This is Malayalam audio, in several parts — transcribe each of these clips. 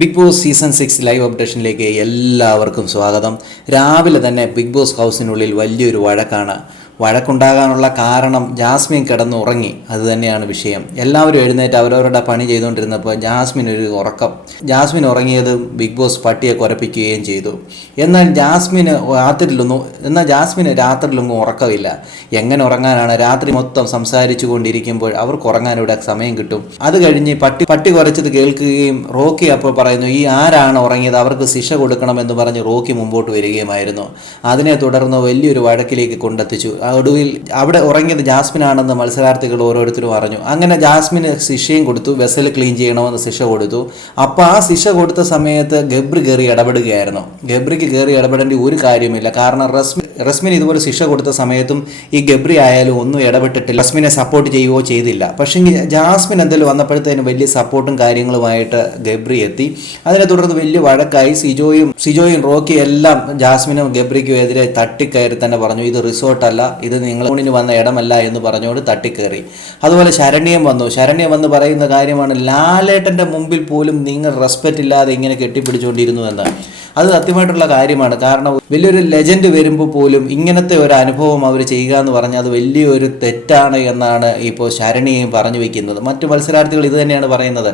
ബിഗ് ബോസ് സീസൺ 6 ലൈവ് അപ്ഡേഷനിലേക്ക് എല്ലാവർക്കും സ്വാഗതം. രാവിലെ തന്നെ ബിഗ് ബോസ് ഹൗസിനുള്ളിൽ വലിയൊരു വഴക്കാണ്. വഴക്കുണ്ടാകാനുള്ള കാരണം ജാസ്മിൻ കിടന്നുറങ്ങി, അതുതന്നെയാണ് വിഷയം. എല്ലാവരും എഴുന്നേറ്റ് അവരവരുടെ പണി ചെയ്തുകൊണ്ടിരുന്നപ്പോൾ ജാസ്മിൻ ഉറങ്ങിയത് ബിഗ് ബോസ് പട്ടിയെ കുരപ്പിക്കുകയും ചെയ്തു. എന്നാൽ ജാസ്മിന് രാത്രിയിലൊന്നും ഉറക്കമില്ല. എങ്ങനെ ഉറങ്ങാനാണ്? രാത്രി മൊത്തം സംസാരിച്ചു കൊണ്ടിരിക്കുമ്പോൾ അവർക്ക് ഉറങ്ങാൻ ഇവിടെ സമയം കിട്ടും. അത് കഴിഞ്ഞ് പട്ടി കുരച്ചത് കേൾക്കുകയും റോക്കി അപ്പോൾ പറയുന്നു, ഈ ആരാണ് ഉറങ്ങിയത്, അവർക്ക് ശിക്ഷ കൊടുക്കണമെന്ന് പറഞ്ഞ് റോക്കി മുമ്പോട്ട് വരികയുമായിരുന്നു. അതിനെ തുടർന്ന് വലിയൊരു വഴക്കിലേക്ക് കൊണ്ടെത്തിച്ചു. ഒടുവിൽ അവിടെ ഉറങ്ങിയത് ജാസ്മിനാണെന്ന് മത്സരാർത്ഥികൾ ഓരോരുത്തരും അറിഞ്ഞു. അങ്ങനെ ജാസ്മിന് ശിക്ഷയും കൊടുത്തു, വെസൽ ക്ലീൻ ചെയ്യണമെന്ന് ശിക്ഷ കൊടുത്തു. അപ്പോൾ ആ ശിക്ഷ കൊടുത്ത സമയത്ത് ഗബ്രി കയറി ഇടപെടുകയായിരുന്നു. ഗബ്രിക്ക് കയറി ഇടപെടേണ്ട ഒരു കാര്യമില്ല. കാരണം റസ്മിന് ഇതുപോലെ ശിക്ഷ കൊടുത്ത സമയത്തും ഈ ഗബ്രി ആയാലും ഒന്നും ഇടപെട്ടിട്ടില്ല, റസ്മിനെ സപ്പോർട്ട് ചെയ്യുകയോ ചെയ്തില്ല. പക്ഷേ ജാസ്മിൻ എന്തെങ്കിലും വന്നപ്പോഴത്തേനും വലിയ സപ്പോർട്ടും കാര്യങ്ങളുമായിട്ട് ഗബ്രി എത്തി. അതിനെ തുടർന്ന് വലിയ വഴക്കായി. സിജോയും റോക്കി എല്ലാം ജാസ്മിനും ഗബ്രിക്കും എതിരെ തട്ടിക്കയറി തന്നെ പറഞ്ഞു, ഇത് റിസോർട്ടല്ല, ഇത് നിങ്ങൾ ഊണിന് വന്ന ഇടമല്ല എന്ന് പറഞ്ഞുകൊണ്ട് തട്ടിക്കയറി. അതുപോലെ ശരണ്യം വന്ന് പറയുന്ന കാര്യമാണ്, ലാലേട്ടൻ്റെ മുമ്പിൽ പോലും നിങ്ങൾ റെസ്പെക്റ്റ് ഇല്ലാതെ ഇങ്ങനെ കെട്ടിപ്പിടിച്ചുകൊണ്ടിരുന്നു എന്ന്. അത് സത്യമായിട്ടുള്ള കാര്യമാണ്. കാരണം വലിയൊരു ലെജൻഡ് വരുമ്പോൾ പോലും ഇങ്ങനത്തെ ഒരു അനുഭവം അവർ ചെയ്യുക എന്ന് പറഞ്ഞാൽ അത് വലിയൊരു തെറ്റാണ് എന്നാണ് ഇപ്പോൾ ശരണ്യം പറഞ്ഞു വയ്ക്കുന്നത്. മറ്റു മത്സരാർത്ഥികൾ ഇത് തന്നെയാണ് പറയുന്നത്.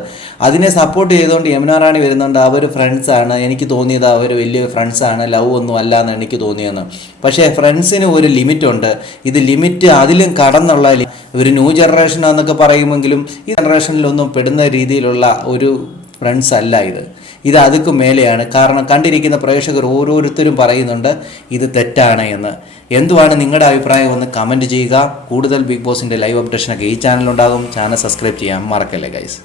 അതിനെ സപ്പോർട്ട് ചെയ്തുകൊണ്ട് യമുന റാണി വരുന്നുണ്ട്, അവർ ഫ്രണ്ട്സാണ്. എനിക്ക് തോന്നിയത് അവർ വലിയ ഫ്രണ്ട്സാണ്, ലവ് ഒന്നും അല്ല എന്ന് എനിക്ക് തോന്നിയെന്ന്. പക്ഷേ ഫ്രണ്ട്സിന് ഒരു ലിമിറ്റുണ്ട്. ഇത് ലിമിറ്റ് അതിലും കടന്നുള്ള ഒരു ന്യൂ ജനറേഷൻ എന്നൊക്കെ പറയുമെങ്കിലും ഈ ജനറേഷനിലൊന്നും പെടുന്ന രീതിയിലുള്ള ഒരു ഫ്രണ്ട്സ് അല്ല ഇത് അതുക്കും മേലെയാണ്. കാരണം കണ്ടിരിക്കുന്ന പ്രേക്ഷകർ ഓരോരുത്തരും പറയുന്നുണ്ട് ഇത് തെറ്റാണ് എന്ന്. എന്തുവാണ് നിങ്ങളുടെ അഭിപ്രായം ഒന്ന് കമൻറ്റ് ചെയ്യുക. കൂടുതൽ ബിഗ് ബോസിൻ്റെ ലൈവ് അപ്ഡേഷനൊക്കെ ഈ ചാനലുണ്ടാകും. ചാനൽ സബ്സ്ക്രൈബ് ചെയ്യാൻ മറക്കല്ലേ ഗൈസ്.